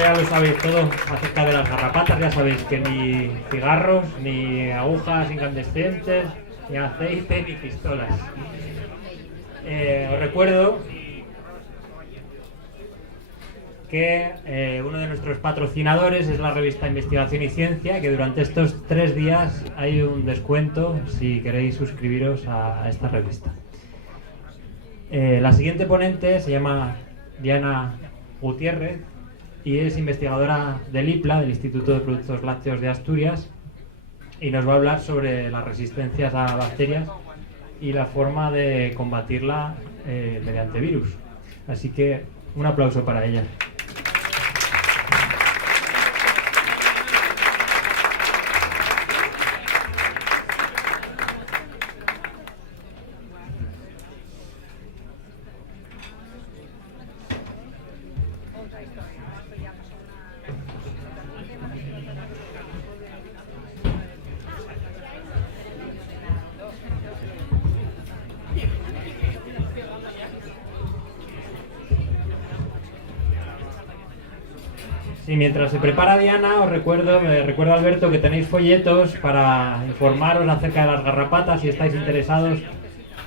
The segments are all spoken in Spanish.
ya lo sabéis todo acerca de las garrapatas. Ya sabéis que ni cigarros, ni agujas incandescentes, ni aceite, ni pistolas. Os recuerdo que uno de nuestros patrocinadores es la revista Investigación y Ciencia, que durante estos 3 días hay un descuento si queréis suscribiros a esta revista. La siguiente ponente se llama Diana Gutiérrez y es investigadora del IPLA, del Instituto de Productos Lácteos de Asturias, y nos va a hablar sobre las resistencias a bacterias y la forma de combatirla mediante virus. Así que un aplauso para ella. Y mientras se prepara Diana, me recuerdo Alberto que tenéis folletos para informaros acerca de las garrapatas. Si estáis interesados,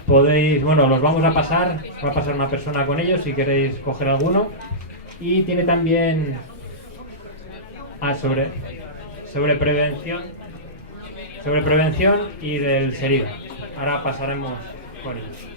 podéis, los vamos a pasar, va a pasar una persona con ellos si queréis coger alguno. Y tiene también sobre prevención y del SERID. Ahora pasaremos por ellos.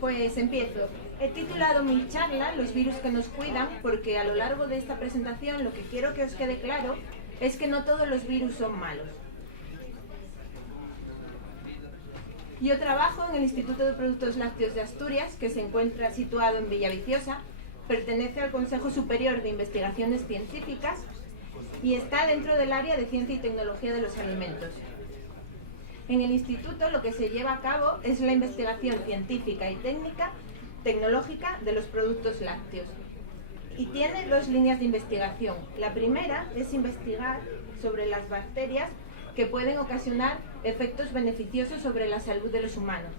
Pues empiezo. He titulado mi charla Los virus que nos cuidan porque a lo largo de esta presentación lo que quiero que os quede claro es que no todos los virus son malos. Yo trabajo en el Instituto de Productos Lácteos de Asturias, que se encuentra situado en Villaviciosa, pertenece al Consejo Superior de Investigaciones Científicas y está dentro del área de Ciencia y Tecnología de los Alimentos. En el instituto lo que se lleva a cabo es la investigación científica y tecnológica de los productos lácteos. Y tiene 2 líneas de investigación. La primera es investigar sobre las bacterias que pueden ocasionar efectos beneficiosos sobre la salud de los humanos.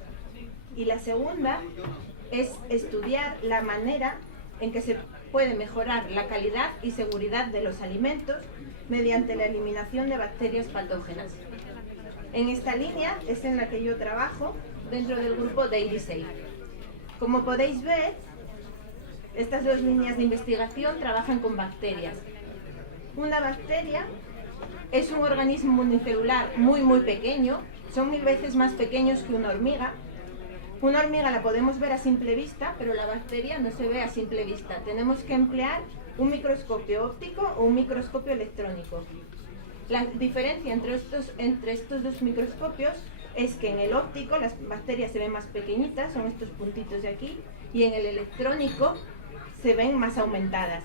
Y la segunda es estudiar la manera en que se puede mejorar la calidad y seguridad de los alimentos mediante la eliminación de bacterias patógenas. En esta línea es en la que yo trabajo dentro del grupo DailySafe. Como podéis ver, estas 2 líneas de investigación trabajan con bacterias. Una bacteria es un organismo unicelular muy pequeño, son 1000 veces más pequeños que una hormiga. Una hormiga la podemos ver a simple vista, pero la bacteria no se ve a simple vista. Tenemos que emplear un microscopio óptico o un microscopio electrónico. La diferencia entre estos 2 microscopios es que en el óptico las bacterias se ven más pequeñitas, son estos puntitos de aquí, y en el electrónico se ven más aumentadas.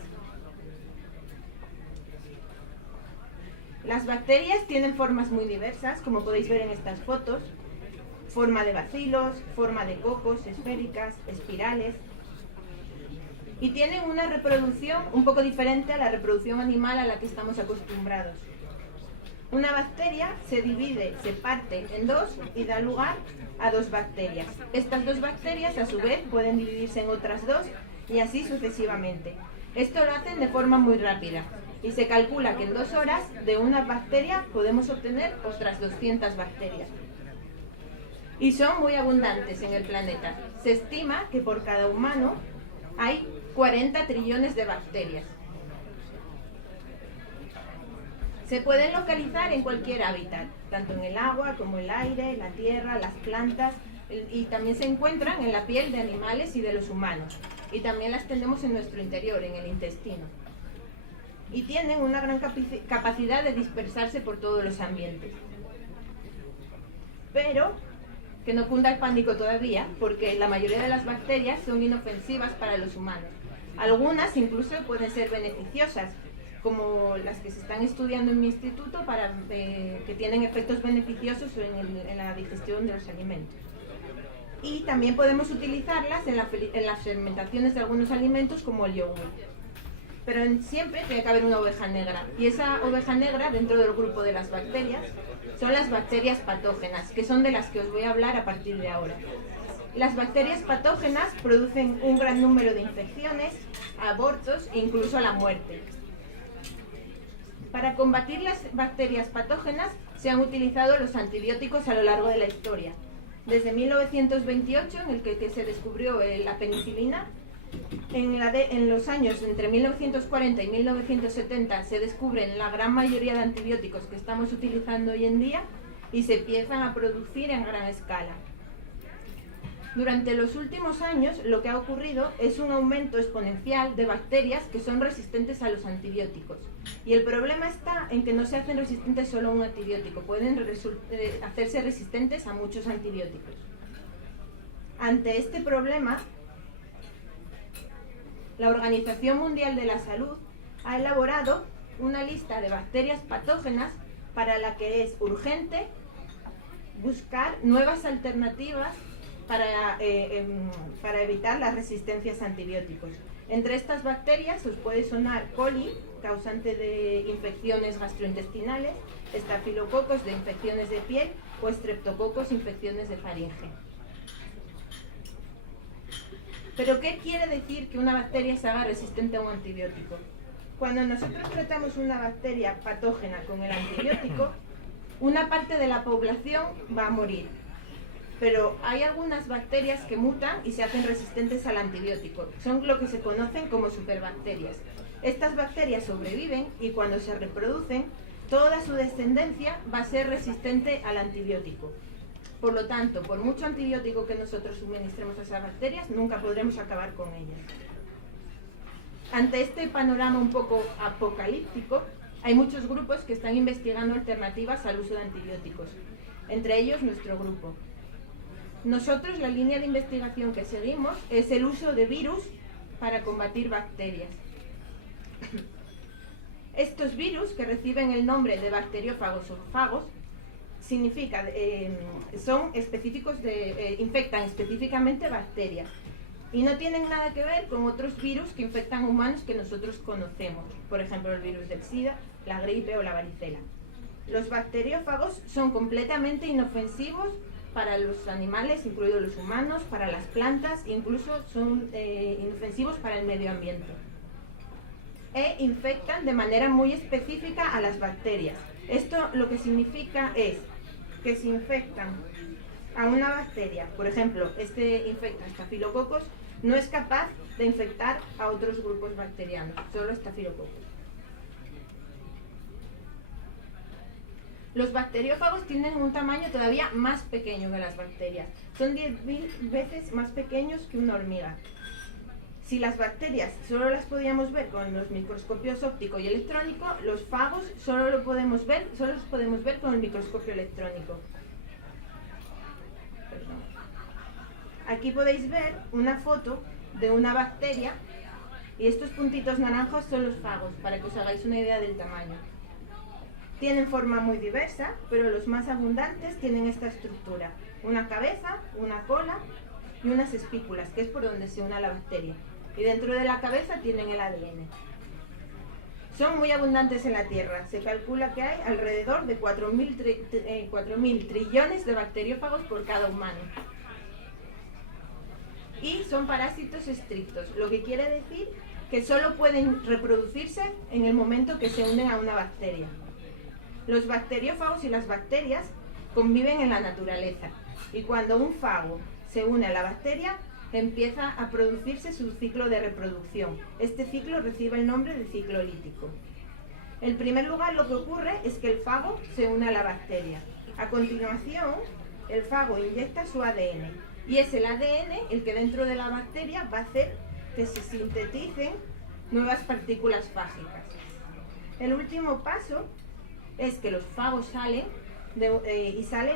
Las bacterias tienen formas muy diversas, como podéis ver en estas fotos: forma de bacilos, forma de cocos, esféricas, espirales. Y tienen una reproducción un poco diferente a la reproducción animal a la que estamos acostumbrados. Una bacteria se parte en 2 y da lugar a 2 bacterias. Estas 2 bacterias a su vez pueden dividirse en otras 2 y así sucesivamente. Esto lo hacen de forma muy rápida y se calcula que en 2 horas de una bacteria podemos obtener otras 200 bacterias. Y son muy abundantes en el planeta. Se estima que por cada humano hay 40 trillones de bacterias. Se pueden localizar en cualquier hábitat, tanto en el agua como el aire, la tierra, las plantas, y también se encuentran en la piel de animales y de los humanos. y también las tenemos en nuestro interior, en el intestino. Y tienen una gran capacidad de dispersarse por todos los ambientes. Pero que no cunda el pánico todavía, porque la mayoría de las bacterias son inofensivas para los humanos. Algunas incluso pueden ser beneficiosas, como las que se están estudiando en mi instituto, que tienen efectos beneficiosos en la digestión de los alimentos. Y también podemos utilizarlas en las fermentaciones de algunos alimentos, como el yogur. Pero siempre tiene que haber una oveja negra, y esa oveja negra dentro del grupo de las bacterias son las bacterias patógenas, que son de las que os voy a hablar a partir de ahora. Las bacterias patógenas producen un gran número de infecciones, abortos e incluso la muerte. Para combatir las bacterias patógenas se han utilizado los antibióticos a lo largo de la historia. Desde 1928, en el que se descubrió la penicilina, en los años entre 1940 y 1970 se descubren la gran mayoría de antibióticos que estamos utilizando hoy en día y se empiezan a producir en gran escala. Durante los últimos años lo que ha ocurrido es un aumento exponencial de bacterias que son resistentes a los antibióticos. Y el problema está en que no se hacen resistentes solo a un antibiótico, pueden hacerse resistentes a muchos antibióticos. Ante este problema, la Organización Mundial de la Salud ha elaborado una lista de bacterias patógenas para la que es urgente buscar nuevas alternativas para evitar las resistencias a antibióticos. Entre estas bacterias os puede sonar coli, causante de infecciones gastrointestinales, estafilococos de infecciones de piel o estreptococos, infecciones de faringe. ¿Pero qué quiere decir que una bacteria se haga resistente a un antibiótico? Cuando nosotros tratamos una bacteria patógena con el antibiótico, una parte de la población va a morir. Pero hay algunas bacterias que mutan y se hacen resistentes al antibiótico. Son lo que se conocen como superbacterias. Estas bacterias sobreviven y cuando se reproducen, toda su descendencia va a ser resistente al antibiótico. Por lo tanto, por mucho antibiótico que nosotros suministremos a esas bacterias, nunca podremos acabar con ellas. Ante este panorama un poco apocalíptico, hay muchos grupos que están investigando alternativas al uso de antibióticos, entre ellos nuestro grupo. Nosotros, la línea de investigación que seguimos es el uso de virus para combatir bacterias. Estos virus, que reciben el nombre de bacteriófagos o fagos, son específicos infectan específicamente bacterias y no tienen nada que ver con otros virus que infectan humanos que nosotros conocemos, por ejemplo el virus del SIDA, la gripe o la varicela. Los bacteriófagos son completamente inofensivos para los animales, incluidos los humanos, para las plantas, incluso son inofensivos para el medio ambiente. E infectan de manera muy específica a las bacterias. Esto lo que significa es que si infectan a una bacteria, por ejemplo, infecta estafilococos, no es capaz de infectar a otros grupos bacterianos, solo estafilococos. Los bacteriófagos tienen un tamaño todavía más pequeño que las bacterias. Son 10.000 veces más pequeños que una hormiga. Si las bacterias solo las podíamos ver con los microscopios óptico y electrónico, los fagos solo los podemos ver con el microscopio electrónico. Perdón. Aquí podéis ver una foto de una bacteria y estos puntitos naranjas son los fagos, para que os hagáis una idea del tamaño. Tienen forma muy diversa, pero los más abundantes tienen esta estructura: una cabeza, una cola y unas espículas, que es por donde se une la bacteria. Y dentro de la cabeza tienen el ADN. Son muy abundantes en la Tierra. Se calcula que hay alrededor de 4.000 trillones de bacteriófagos por cada humano. Y son parásitos estrictos, lo que quiere decir que solo pueden reproducirse en el momento que se unen a una bacteria. Los bacteriófagos y las bacterias conviven en la naturaleza, y cuando un fago se une a la bacteria, empieza a producirse su ciclo de reproducción. Este ciclo recibe el nombre de ciclo lítico. En primer lugar, lo que ocurre es que el fago se une a la bacteria. A continuación, el fago inyecta su ADN, y es el ADN el que dentro de la bacteria va a hacer que se sinteticen nuevas partículas fágicas. El último paso es que los fagos salen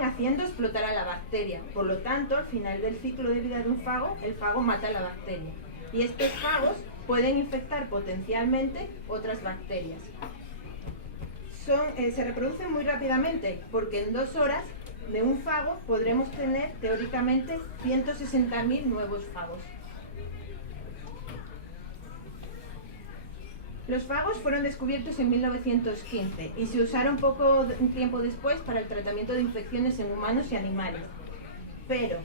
haciendo explotar a la bacteria. Por lo tanto, al final del ciclo de vida de un fago, el fago mata a la bacteria. Y estos fagos pueden infectar potencialmente otras bacterias. Se reproducen muy rápidamente, porque en 2 horas de un fago podremos tener teóricamente 160.000 nuevos fagos. Los fagos fueron descubiertos en 1915 y se usaron un tiempo después para el tratamiento de infecciones en humanos y animales. Pero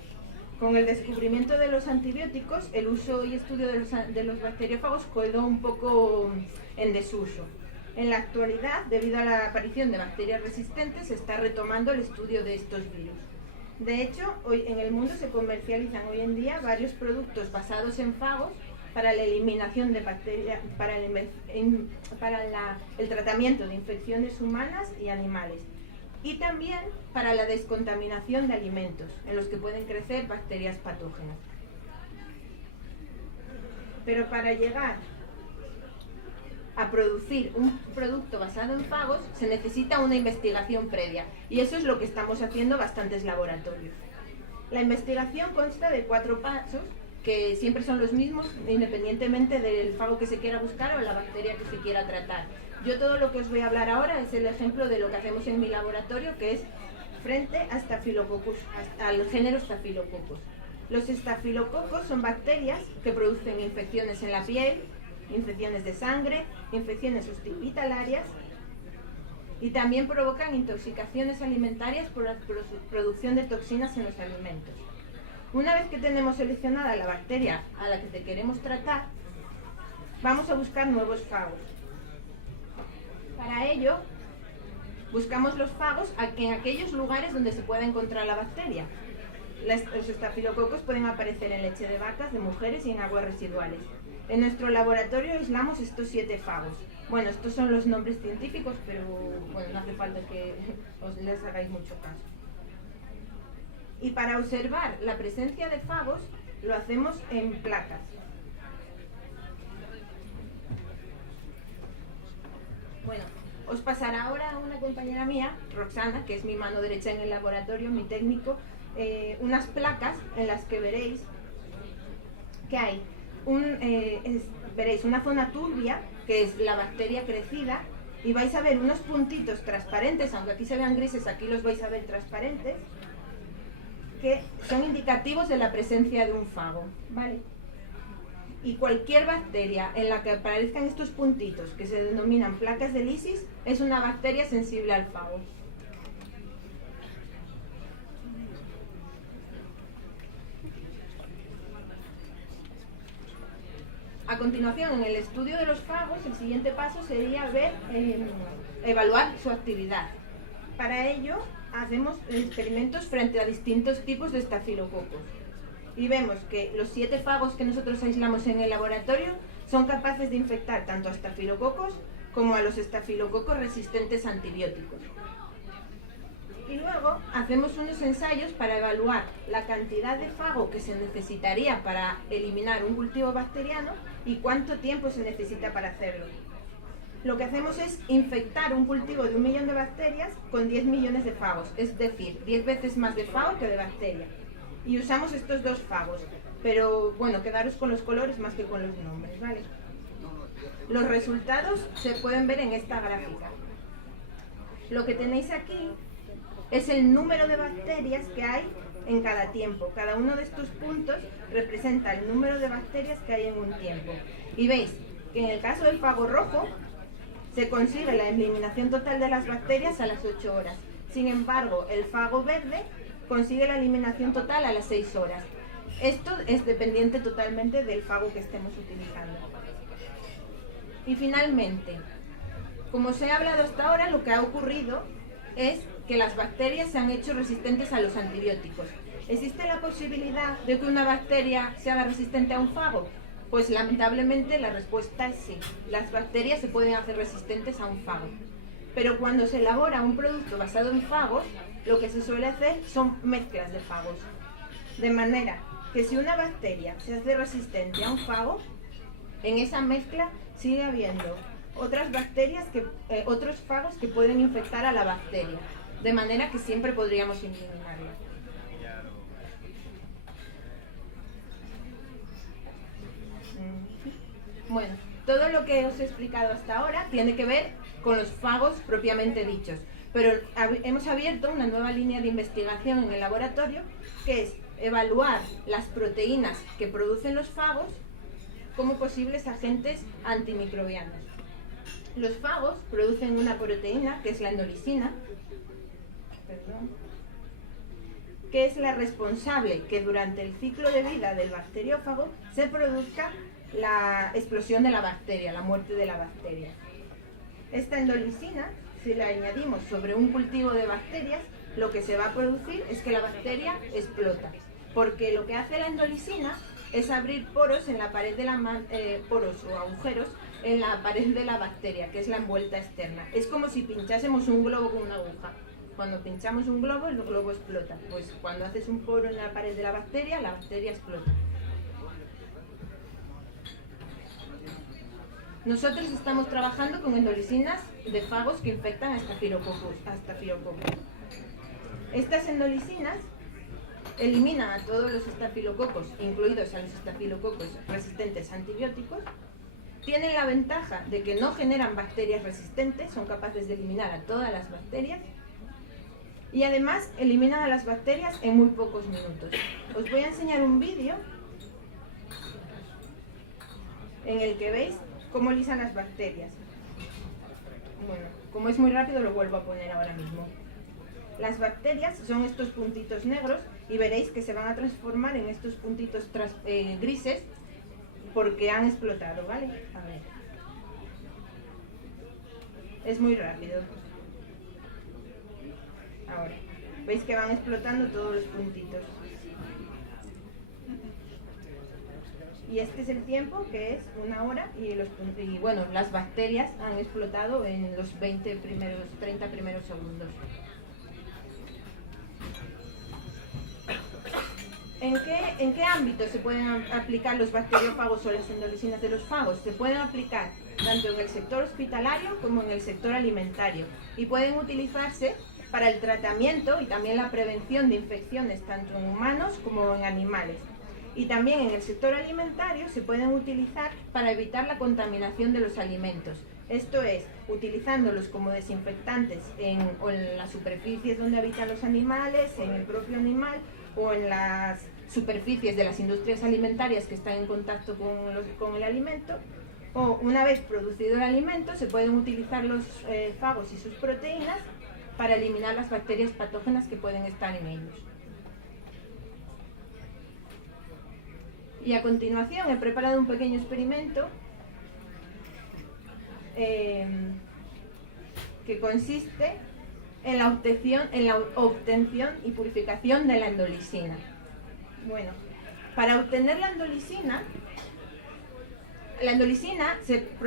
con el descubrimiento de los antibióticos, el uso y estudio de los bacteriófagos quedó un poco en desuso. En la actualidad, debido a la aparición de bacterias resistentes, se está retomando el estudio de estos virus. De hecho, hoy en el mundo se comercializan hoy en día varios productos basados en fagos para la eliminación de bacterias, para el tratamiento de infecciones humanas y animales, y también para la descontaminación de alimentos en los que pueden crecer bacterias patógenas. Pero para llegar a producir un producto basado en fagos se necesita una investigación previa, y eso es lo que estamos haciendo bastantes laboratorios. La investigación consta de 4 pasos que siempre son los mismos, independientemente del fago que se quiera buscar o la bacteria que se quiera tratar. Yo todo lo que os voy a hablar ahora es el ejemplo de lo que hacemos en mi laboratorio, que es frente a Staphylococcus, al género Staphylococcus. Los estafilococos son bacterias que producen infecciones en la piel, infecciones de sangre, infecciones hospitalarias, y también provocan intoxicaciones alimentarias por la producción de toxinas en los alimentos. Una vez que tenemos seleccionada la bacteria a la que queremos tratar, vamos a buscar nuevos fagos. Para ello, buscamos los fagos en aquellos lugares donde se pueda encontrar la bacteria. Los estafilococos pueden aparecer en leche de vacas, de mujeres y en aguas residuales. En nuestro laboratorio aislamos estos 7 fagos. Bueno, estos son los nombres científicos, pero bueno, no hace falta que les hagáis mucho caso. Y para observar la presencia de fagos, lo hacemos en placas. Bueno, os pasará ahora una compañera mía, Roxana, que es mi mano derecha en el laboratorio, mi técnico, unas placas en las que veréis que hay veréis una zona turbia, que es la bacteria crecida, y vais a ver unos puntitos transparentes, aunque aquí se vean grises, aquí los vais a ver transparentes, que son indicativos de la presencia de un fago, ¿vale? Y cualquier bacteria en la que aparezcan estos puntitos, que se denominan placas de lisis, es una bacteria sensible al fago. A continuación, en el estudio de los fagos, el siguiente paso sería evaluar su actividad. Para ello, hacemos experimentos frente a distintos tipos de estafilococos. Y vemos que los 7 fagos que nosotros aislamos en el laboratorio son capaces de infectar tanto a estafilococos como a los estafilococos resistentes a antibióticos. Y luego hacemos unos ensayos para evaluar la cantidad de fago que se necesitaría para eliminar un cultivo bacteriano y cuánto tiempo se necesita para hacerlo. Lo que hacemos es infectar un cultivo de 1 millón de bacterias con 10 millones de fagos, es decir, 10 veces más de fago que de bacteria. Y usamos estos 2 fagos, pero bueno, quedaros con los colores más que con los nombres, ¿vale? Los resultados se pueden ver en esta gráfica. Lo que tenéis aquí es el número de bacterias que hay en cada tiempo. Cada uno de estos puntos representa el número de bacterias que hay en un tiempo. Y veis que en el caso del fago rojo se consigue la eliminación total de las bacterias a las 8 horas. Sin embargo, el fago verde consigue la eliminación total a las 6 horas. Esto es dependiente totalmente del fago que estemos utilizando. Y finalmente, como os he hablado hasta ahora, lo que ha ocurrido es que las bacterias se han hecho resistentes a los antibióticos. ¿Existe la posibilidad de que una bacteria se haga resistente a un fago? Pues lamentablemente la respuesta es sí. Las bacterias se pueden hacer resistentes a un fago. Pero cuando se elabora un producto basado en fagos, lo que se suele hacer son mezclas de fagos. De manera que si una bacteria se hace resistente a un fago, en esa mezcla sigue habiendo otras bacterias, otros fagos que pueden infectar a la bacteria, de manera que siempre podríamos eliminarla. Bueno, todo lo que os he explicado hasta ahora tiene que ver con los fagos propiamente dichos, pero hemos abierto una nueva línea de investigación en el laboratorio, que es evaluar las proteínas que producen los fagos como posibles agentes antimicrobianos. Los fagos producen una proteína, que es la endolisina, que es la responsable que durante el ciclo de vida del bacteriófago se produzca la explosión de la bacteria, la muerte de la bacteria. Esta endolisina, si la añadimos sobre un cultivo de bacterias, lo que se va a producir es que la bacteria explota, porque lo que hace la endolisina es abrir poros en la pared de poros o agujeros en la pared de la bacteria, que es la envuelta externa. Es como si pinchásemos un globo con una aguja. Cuando pinchamos un globo, el globo explota. Pues cuando haces un poro en la pared de la bacteria explota. Nosotros estamos trabajando con endolisinas de fagos que infectan a Staphylococcus. Estas endolisinas eliminan a todos los estafilococos, incluidos a los estafilococos resistentes a antibióticos. Tienen la ventaja de que no generan bacterias resistentes, son capaces de eliminar a todas las bacterias y además eliminan a las bacterias en muy pocos minutos. Os voy a enseñar un vídeo en el que veis cómo lisan las bacterias. Bueno, como es muy rápido lo vuelvo a poner ahora mismo. Las bacterias son estos puntitos negros y veréis que se van a transformar en estos puntitos grises porque han explotado, ¿vale? A ver. Es muy rápido. Ahora, veis que van explotando todos los puntitos. Y este es el tiempo, que es 1 hora, y bueno, las bacterias han explotado en los 30 primeros segundos. ¿En qué ámbito se pueden aplicar los bacteriófagos o las endolisinas de los fagos? Se pueden aplicar tanto en el sector hospitalario como en el sector alimentario y pueden utilizarse para el tratamiento y también la prevención de infecciones tanto en humanos como en animales. Y también en el sector alimentario se pueden utilizar para evitar la contaminación de los alimentos. Esto es, utilizándolos como desinfectantes en las superficies donde habitan los animales, en el propio animal o en las superficies de las industrias alimentarias que están en contacto con el alimento. O una vez producido el alimento se pueden utilizar los fagos y sus proteínas para eliminar las bacterias patógenas que pueden estar en ellos. Y a continuación he preparado un pequeño experimento que consiste en la obtención y purificación de la endolisina. Bueno, para obtener la endolisina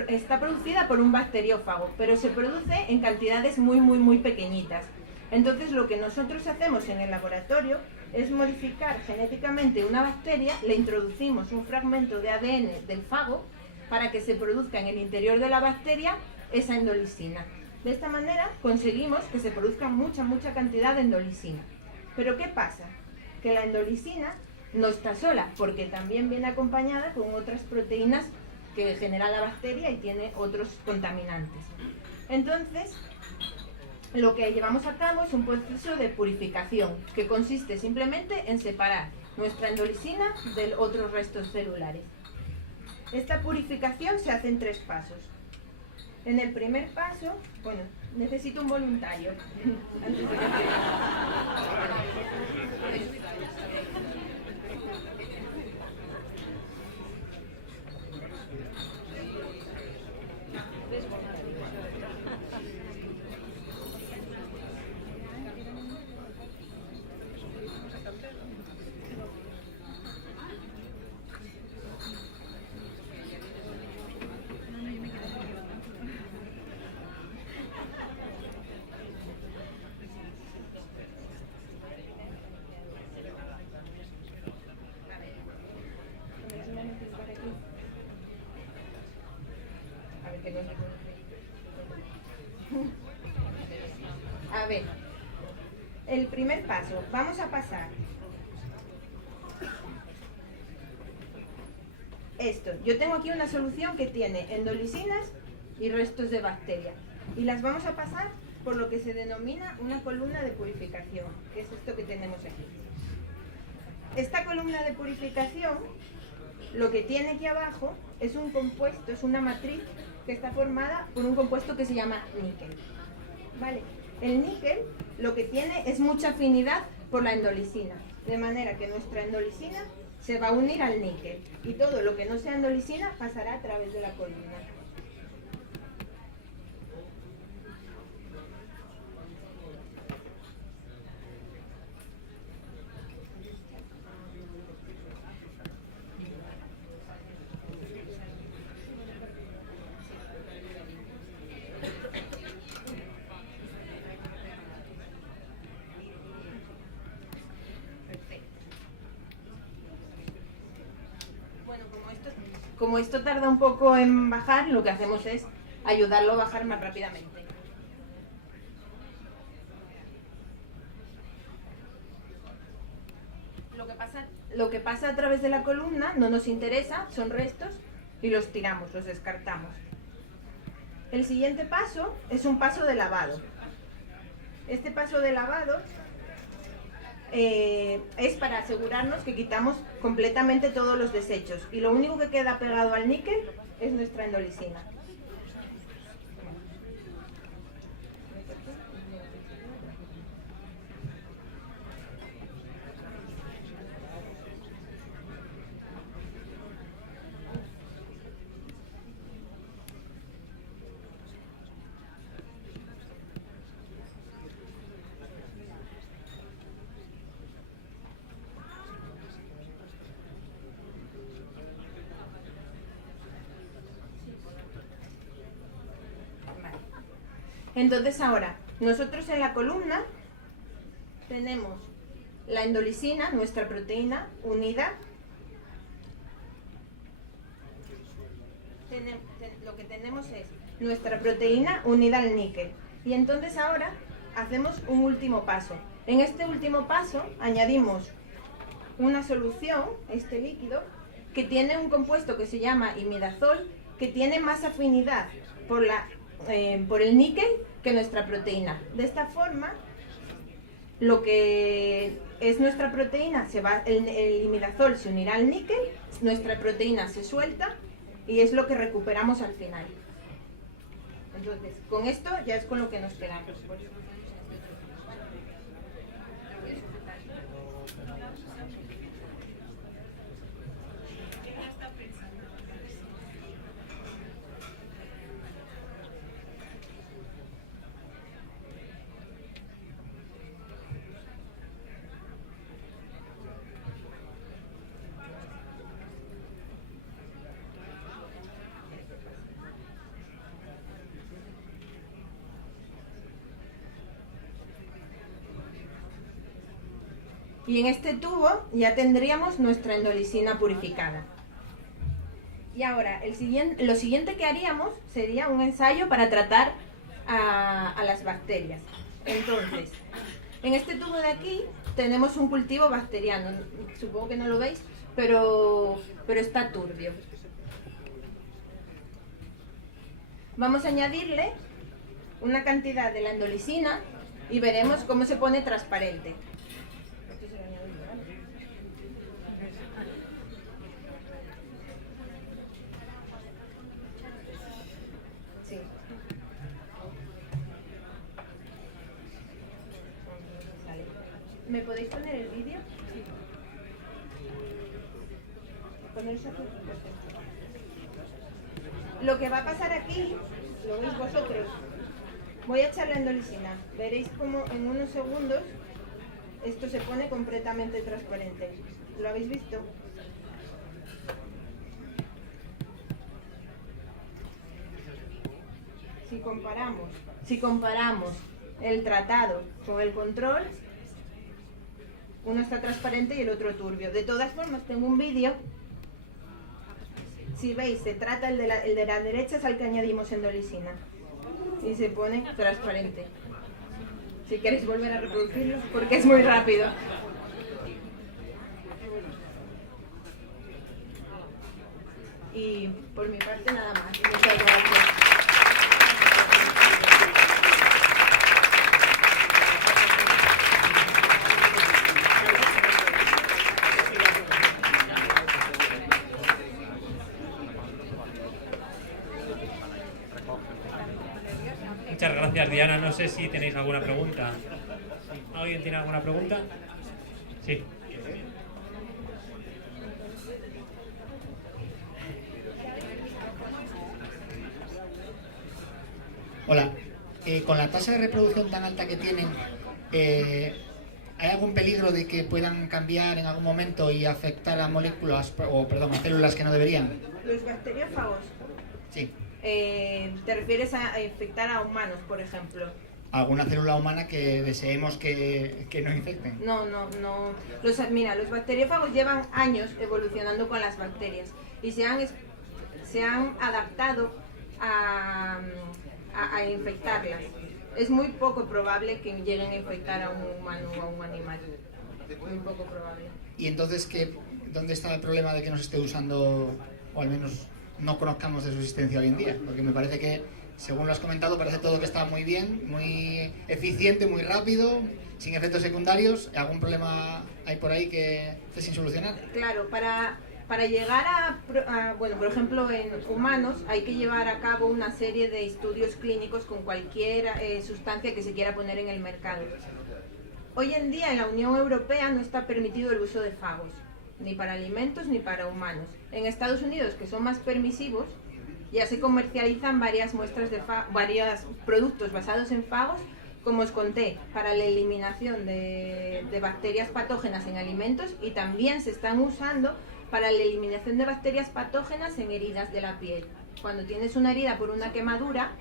está producida por un bacteriófago, pero se produce en cantidades muy pequeñitas. Entonces lo que nosotros hacemos en el laboratorio es modificar genéticamente una bacteria, le introducimos un fragmento de ADN del fago para que se produzca en el interior de la bacteria esa endolisina. De esta manera conseguimos que se produzca mucha cantidad de endolisina. Pero ¿qué pasa? Que la endolisina no está sola, porque también viene acompañada con otras proteínas que genera la bacteria y tiene otros contaminantes. Entonces, lo que llevamos a cabo es un proceso de purificación que consiste simplemente en separar nuestra endolisina de otros restos celulares. Esta purificación se hace en 3 pasos. En el primer paso, bueno, necesito un voluntario. Antes de A ver, el primer paso, vamos a pasar esto. Yo tengo aquí una solución que tiene endolisinas y restos de bacterias y las vamos a pasar por lo que se denomina una columna de purificación, que es esto que tenemos aquí. Esta columna de purificación, lo que tiene aquí abajo es un compuesto, es una matriz que está formada por un compuesto que se llama níquel. ¿Vale? El níquel lo que tiene es mucha afinidad por la endolisina, de manera que nuestra endolisina se va a unir al níquel y todo lo que no sea endolisina pasará a través de la columna. Como esto tarda un poco en bajar, lo que hacemos es ayudarlo a bajar más rápidamente. Lo que pasa a través de la columna no nos interesa, son restos y los tiramos, los descartamos. El siguiente paso es un paso de lavado. Este paso de lavado es para asegurarnos que quitamos completamente todos los desechos y lo único que queda pegado al níquel es nuestra endolisina. Entonces ahora, nosotros en la columna tenemos la endolisina, nuestra proteína, unida. Lo que tenemos es nuestra proteína unida al níquel. Y entonces ahora hacemos un último paso. En este último paso añadimos una solución, este líquido, que tiene un compuesto que se llama imidazol, que tiene más afinidad por el níquel que nuestra proteína. De esta forma, lo que es nuestra proteína, el imidazol se unirá al níquel, nuestra proteína se suelta y es lo que recuperamos al final. Entonces, con esto ya es con lo que nos quedamos. Y en este tubo ya tendríamos nuestra endolisina purificada. Y ahora, lo siguiente que haríamos sería un ensayo para tratar a las bacterias. Entonces, en este tubo de aquí tenemos un cultivo bacteriano. Supongo que no lo veis, pero está turbio. Vamos a añadirle una cantidad de la endolisina y veremos cómo se pone transparente. ¿Me podéis poner el vídeo? Lo que va a pasar aquí, lo veis vosotros, voy a echar la endolisina. Veréis como en unos segundos esto se pone completamente transparente. ¿Lo habéis visto? Si comparamos el tratado con el control, uno está transparente y el otro turbio. De todas formas, tengo un vídeo. Si veis, se trata el de la derecha, es al que añadimos endolisina. Y se pone transparente. si queréis volver a reproducirlo, porque es muy rápido. Y por mi parte nada más. Muchas gracias. Muchas gracias, Diana. No sé si tenéis alguna pregunta. ¿Alguien tiene alguna pregunta? Sí. Hola, con la tasa de reproducción tan alta que tienen, ¿hay algún peligro de que puedan cambiar en algún momento y afectar a moléculas, a células que no deberían? Los bacteriófagos. Sí. ¿Te refieres a infectar a humanos, por ejemplo? ¿Alguna célula humana que deseemos que no infecten? No. Mira, los bacteriófagos llevan años evolucionando con las bacterias y se han adaptado a infectarlas. Es muy poco probable que lleguen a infectar a un humano o a un animal. Muy poco probable. ¿Y entonces dónde está el problema de que nos esté usando, o al menos no conozcamos de su existencia hoy en día? Porque me parece que, según lo has comentado, parece todo que está muy bien, muy eficiente, muy rápido, sin efectos secundarios. ¿Algún problema hay por ahí que esté sin solucionar? Claro, para llegar bueno, por ejemplo, en humanos hay que llevar a cabo una serie de estudios clínicos con cualquier sustancia que se quiera poner en el mercado. Hoy en día en la Unión Europea no está permitido el uso de fagos, ni para alimentos ni para humanos. En Estados Unidos, que son más permisivos, ya se comercializan varias muestras de varios productos basados en fagos, como os conté, para la eliminación de bacterias patógenas en alimentos, y también se están usando para la eliminación de bacterias patógenas en heridas de la piel. Cuando tienes una herida por una quemadura,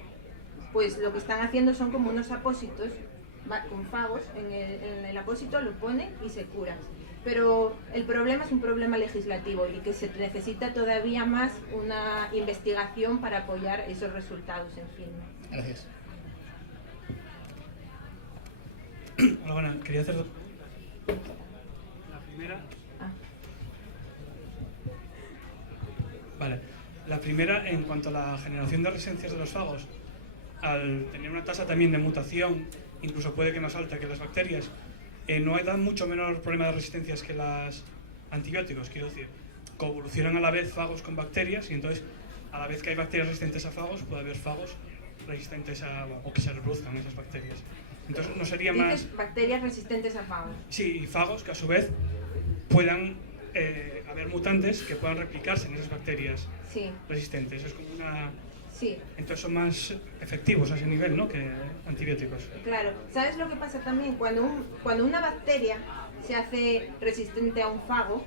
pues lo que están haciendo son como unos apósitos con fagos, en el apósito lo ponen y se cura. Pero el problema es un problema legislativo y que se necesita todavía más una investigación para apoyar esos resultados, en fin. Gracias. Hola, bueno, quería hacer la primera. Vale. La primera, en cuanto a la generación de resistencias de los fagos, al tener una tasa también de mutación, incluso puede que más alta que las bacterias, no hay mucho menor problema de resistencias que los antibióticos, quiero decir, coevolucionan a la vez fagos con bacterias, y entonces a la vez que hay bacterias resistentes a fagos, puede haber fagos resistentes o que se reproduzcan esas bacterias. Entonces no sería más... ¿Dices bacterias resistentes a fagos? Sí, y fagos que a su vez puedan haber mutantes que puedan replicarse en esas bacterias resistentes. Es como una... Sí. Entonces son más efectivos a ese nivel, ¿no?, que antibióticos. Claro. ¿Sabes lo que pasa también? Cuando una bacteria se hace resistente a un fago,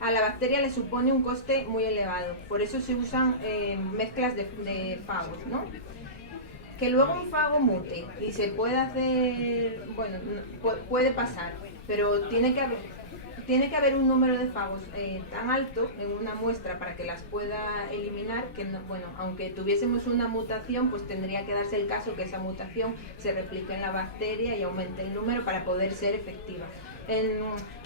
a la bacteria le supone un coste muy elevado. Por eso se usan mezclas de fagos, ¿no? Que luego un fago mute y se puede hacer... Bueno, puede pasar, pero tiene que haber un número de fagos tan alto en una muestra para que las pueda eliminar, que no, bueno, aunque tuviésemos una mutación, pues tendría que darse el caso que esa mutación se replique en la bacteria y aumente el número para poder ser efectiva.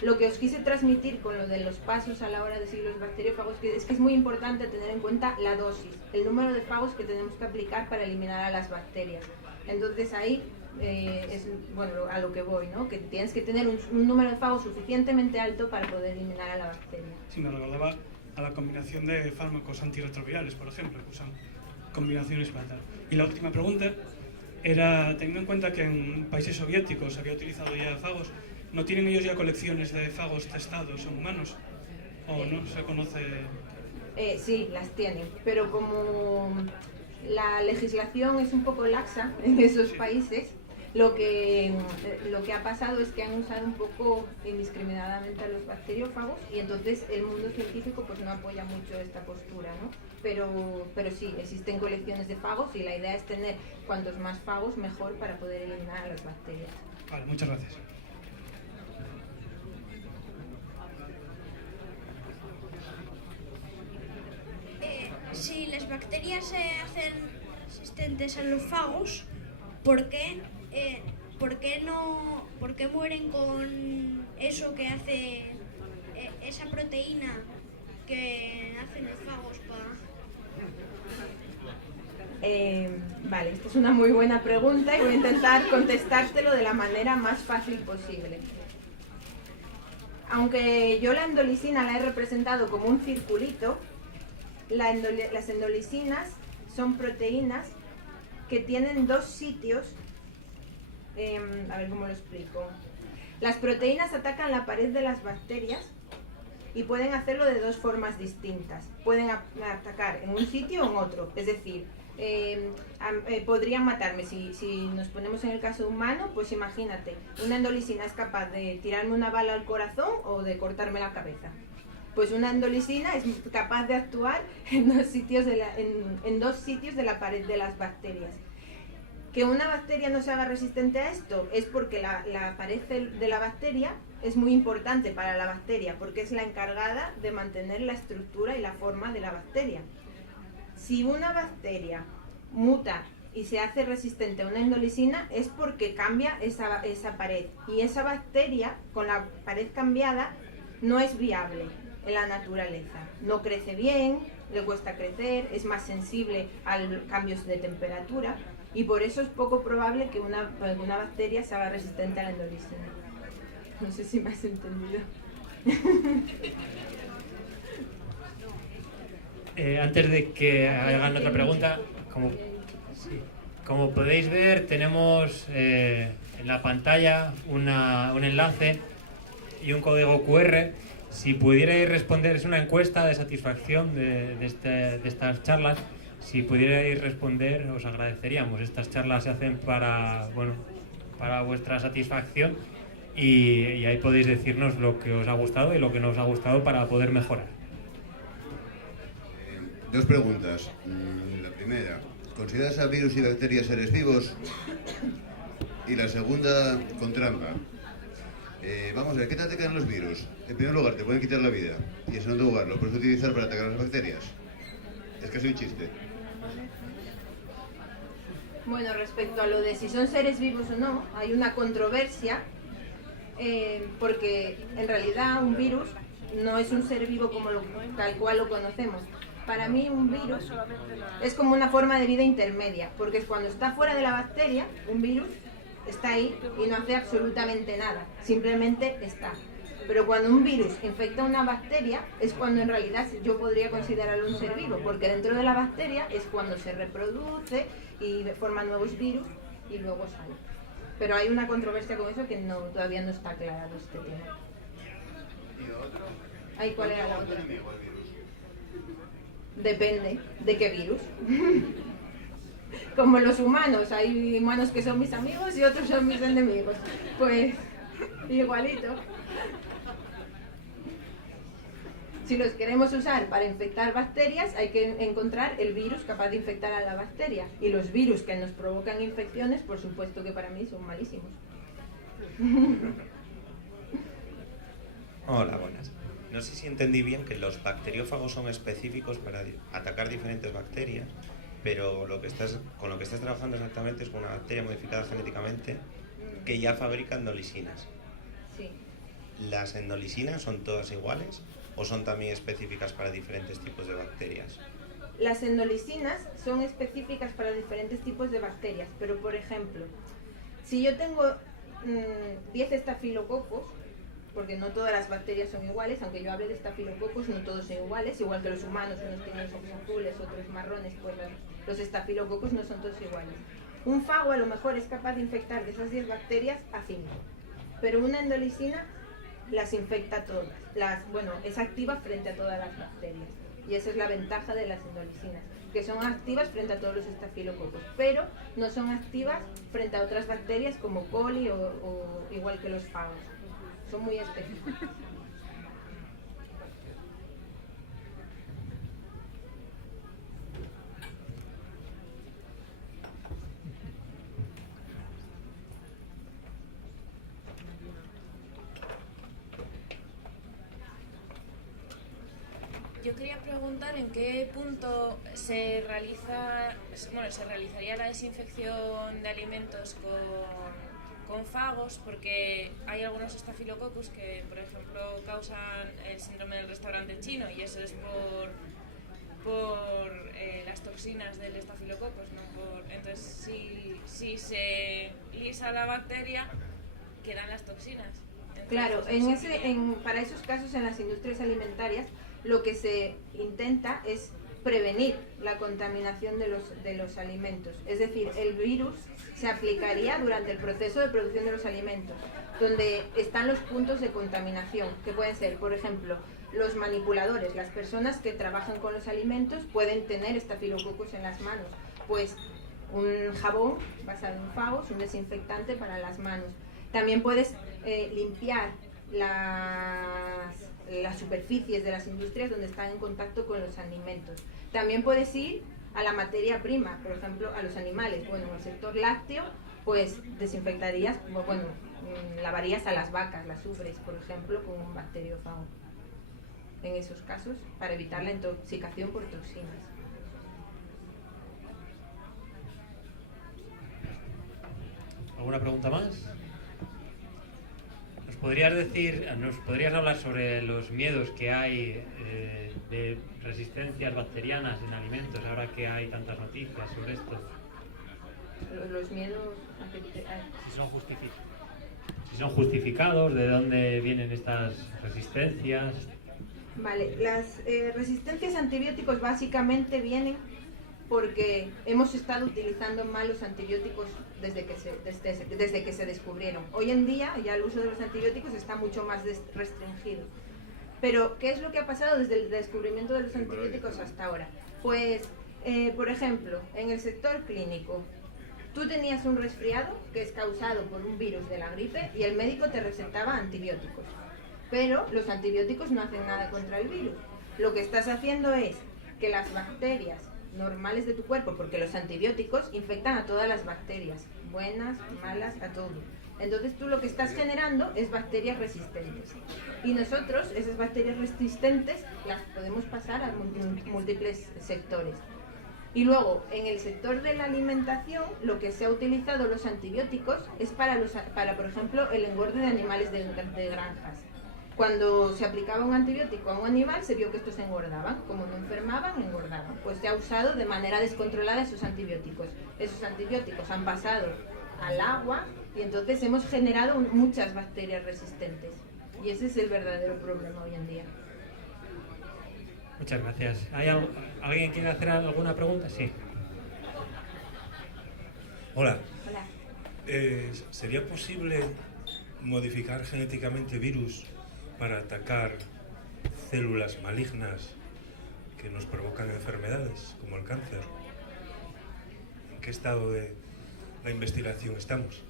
Lo que os quise transmitir con lo de los pasos a la hora de seguir los bacteriófagos es que es muy importante tener en cuenta la dosis, el número de fagos que tenemos que aplicar para eliminar a las bacterias. Entonces ahí es bueno, a lo que voy, ¿no? Que tienes que tener un número de fagos suficientemente alto para poder eliminar a la bacteria. Sí, me recordaba a la combinación de fármacos antirretrovirales, por ejemplo, que usan combinaciones para tal. Y la última pregunta era, teniendo en cuenta que en países soviéticos se había utilizado ya fagos, ¿no tienen ellos ya colecciones de fagos testados en humanos? ¿O no se conoce? Sí, las tienen, pero como la legislación es un poco laxa en esos países, lo que ha pasado es que han usado un poco indiscriminadamente a los bacteriófagos, y entonces el mundo científico pues no apoya mucho esta postura, ¿no? Pero sí, existen colecciones de fagos y la idea es tener cuantos más fagos mejor para poder eliminar a las bacterias. Vale, muchas gracias. Si las bacterias se hacen resistentes a los fagos, ¿por qué ¿por qué mueren con eso que hace esa proteína que hacen los fagos Vale, esta es una muy buena pregunta y voy a intentar contestártelo de la manera más fácil posible. Aunque yo la endolisina la he representado como un circulito, las endolisinas son proteínas que tienen dos sitios. A ver cómo lo explico. Las proteínas atacan la pared de las bacterias y pueden hacerlo de dos formas distintas. Pueden atacar en un sitio o en otro. Es decir, podrían matarme. Si nos ponemos en el caso humano, pues imagínate, una endolisina es capaz de tirarme una bala al corazón o de cortarme la cabeza. Pues una endolisina es capaz de actuar en dos sitios de la pared de las bacterias. Que una bacteria no se haga resistente a esto es porque la pared de la bacteria es muy importante para la bacteria, porque es la encargada de mantener la estructura y la forma de la bacteria. Si una bacteria muta y se hace resistente a una endolisina es porque cambia esa pared, y esa bacteria con la pared cambiada no es viable en la naturaleza. No crece bien, le cuesta crecer, es más sensible a cambios de temperatura, y por eso es poco probable que una bacteria se haga resistente a la endolisina. No sé si me has entendido. Antes de que hagan otra pregunta, como podéis ver, tenemos en la pantalla un enlace y un código QR. Si pudierais responder, es una encuesta de satisfacción de estas charlas. Si pudierais responder, os agradeceríamos. Estas charlas se hacen para vuestra satisfacción, y ahí podéis decirnos lo que os ha gustado y lo que no os ha gustado para poder mejorar. Dos preguntas. La primera, ¿consideras a virus y bacterias seres vivos? Y la segunda, con trampa. Vamos a ver, ¿qué te atacan los virus? En primer lugar, te pueden quitar la vida. Y en segundo lugar, ¿lo puedes utilizar para atacar a las bacterias? Es casi un chiste. Bueno, respecto a lo de si son seres vivos o no, hay una controversia, porque en realidad un virus no es un ser vivo como tal cual lo conocemos. Para mí un virus es como una forma de vida intermedia, porque es cuando está fuera de la bacteria, un virus está ahí y no hace absolutamente nada, simplemente está. Pero cuando un virus infecta una bacteria es cuando en realidad yo podría considerarlo un ser vivo, porque dentro de la bacteria es cuando se reproduce y forma nuevos virus y luego sale. Pero hay una controversia con eso que todavía no está aclarado este tema. ¿Y cuál era la otra? Depende de qué virus. Como los humanos, hay humanos que son mis amigos y otros son mis enemigos. Pues igualito. Si los queremos usar para infectar bacterias, hay que encontrar el virus capaz de infectar a la bacteria. Y los virus que nos provocan infecciones, por supuesto que para mí son malísimos. Hola, buenas. No sé si entendí bien que los bacteriófagos son específicos para atacar diferentes bacterias, pero con lo que estás trabajando exactamente es con una bacteria modificada genéticamente que ya fabrica endolisinas. Sí. ¿Las endolisinas son todas iguales o son también específicas para diferentes tipos de bacterias? Las endolisinas son específicas para diferentes tipos de bacterias, pero por ejemplo, si yo tengo 10 estafilococos, porque no todas las bacterias son iguales, aunque yo hable de estafilococos, no todos son iguales, igual que los humanos, unos tienen ojos azules, otros marrones, pues los estafilococos no son todos iguales. Un fago a lo mejor es capaz de infectar de esas 10 bacterias a 5, pero una endolisina las infecta todas, es activa frente a todas las bacterias, y esa es la ventaja de las endolisinas, que son activas frente a todos los estafilococos, pero no son activas frente a otras bacterias como coli o igual que los fagos. Son muy específicas. Yo quería preguntar en qué punto se realizaría la desinfección de alimentos con fagos, porque hay algunos estafilococcus que, por ejemplo, causan el síndrome del restaurante chino, y eso es por las toxinas del estafilococcus, ¿no? Entonces, si se lisa la bacteria, quedan las toxinas. Entonces, Claro, para esos casos en las industrias alimentarias lo que se intenta es prevenir la contaminación de los alimentos. Es decir, el virus se aplicaría durante el proceso de producción de los alimentos, donde están los puntos de contaminación, que pueden ser, por ejemplo, los manipuladores, las personas que trabajan con los alimentos pueden tener estafilococcus en las manos, pues un jabón basado en fagos, un desinfectante para las manos. También puedes limpiar las superficies de las industrias donde están en contacto con los alimentos. También puedes ir a la materia prima, por ejemplo, a los animales. Bueno, en el sector lácteo, pues desinfectarías, lavarías a las vacas, las ubres, por ejemplo, con un bacteriófago. En esos casos, para evitar la intoxicación por toxinas. ¿Alguna pregunta más? ¿Nos podrías hablar sobre los miedos que hay de resistencias bacterianas en alimentos ahora que hay tantas noticias sobre esto? Los miedos Si son justificados, ¿de dónde vienen estas resistencias? Vale, las resistencias a antibióticos básicamente vienen porque hemos estado utilizando mal los antibióticos desde que se descubrieron. Hoy en día ya el uso de los antibióticos está mucho más restringido. Pero, ¿qué es lo que ha pasado desde el descubrimiento de los antibióticos hasta ahora? Pues, por ejemplo, en el sector clínico, tú tenías un resfriado que es causado por un virus de la gripe y el médico te recetaba antibióticos. Pero los antibióticos no hacen nada contra el virus. Lo que estás haciendo es que las bacterias normales de tu cuerpo, porque los antibióticos infectan a todas las bacterias, buenas, malas, a todo. Entonces tú lo que estás generando es bacterias resistentes. Y nosotros, esas bacterias resistentes, las podemos pasar a múltiples sectores. Y luego, en el sector de la alimentación, lo que se ha utilizado los antibióticos es para por ejemplo, el engorde de animales de granjas. Cuando se aplicaba un antibiótico a un animal, se vio que estos engordaban. Como no enfermaban, engordaban. Pues se ha usado de manera descontrolada esos antibióticos. Esos antibióticos han pasado al agua y entonces hemos generado muchas bacterias resistentes. Y ese es el verdadero problema hoy en día. Muchas gracias. ¿Alguien quiere hacer alguna pregunta? Sí. Hola. Hola. ¿Sería posible modificar genéticamente virus para atacar células malignas que nos provocan enfermedades, como el cáncer? ¿En qué estado de la investigación estamos?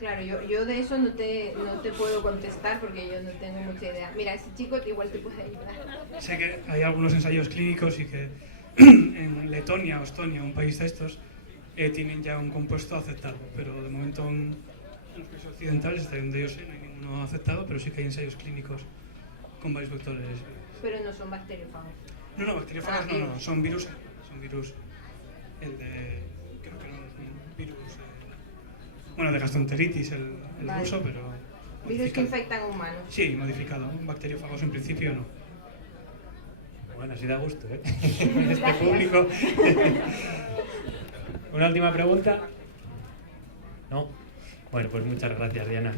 Claro, yo de eso no te puedo contestar porque yo no tengo mucha idea. Mira, ese chico igual te puede ayudar. Sé que hay algunos ensayos clínicos y que en Letonia o Estonia, un país de estos, tienen ya un compuesto aceptado, pero de momento en los países occidentales, hasta donde yo sé, no hay ninguno aceptado, pero sí que hay ensayos clínicos con varios vectores. Pero no son bacteriófagos. No, bacteriófagos no, son virus. El de... creo que no, es un virus... de gastroenteritis, el Vale. ruso, pero... Virus que infectan humanos. Sí, modificado. Bacteriófagos en principio no. Bueno, sí da gusto, ¿eh? Este público. ¿Una última pregunta? ¿No? Bueno, pues muchas gracias, Diana.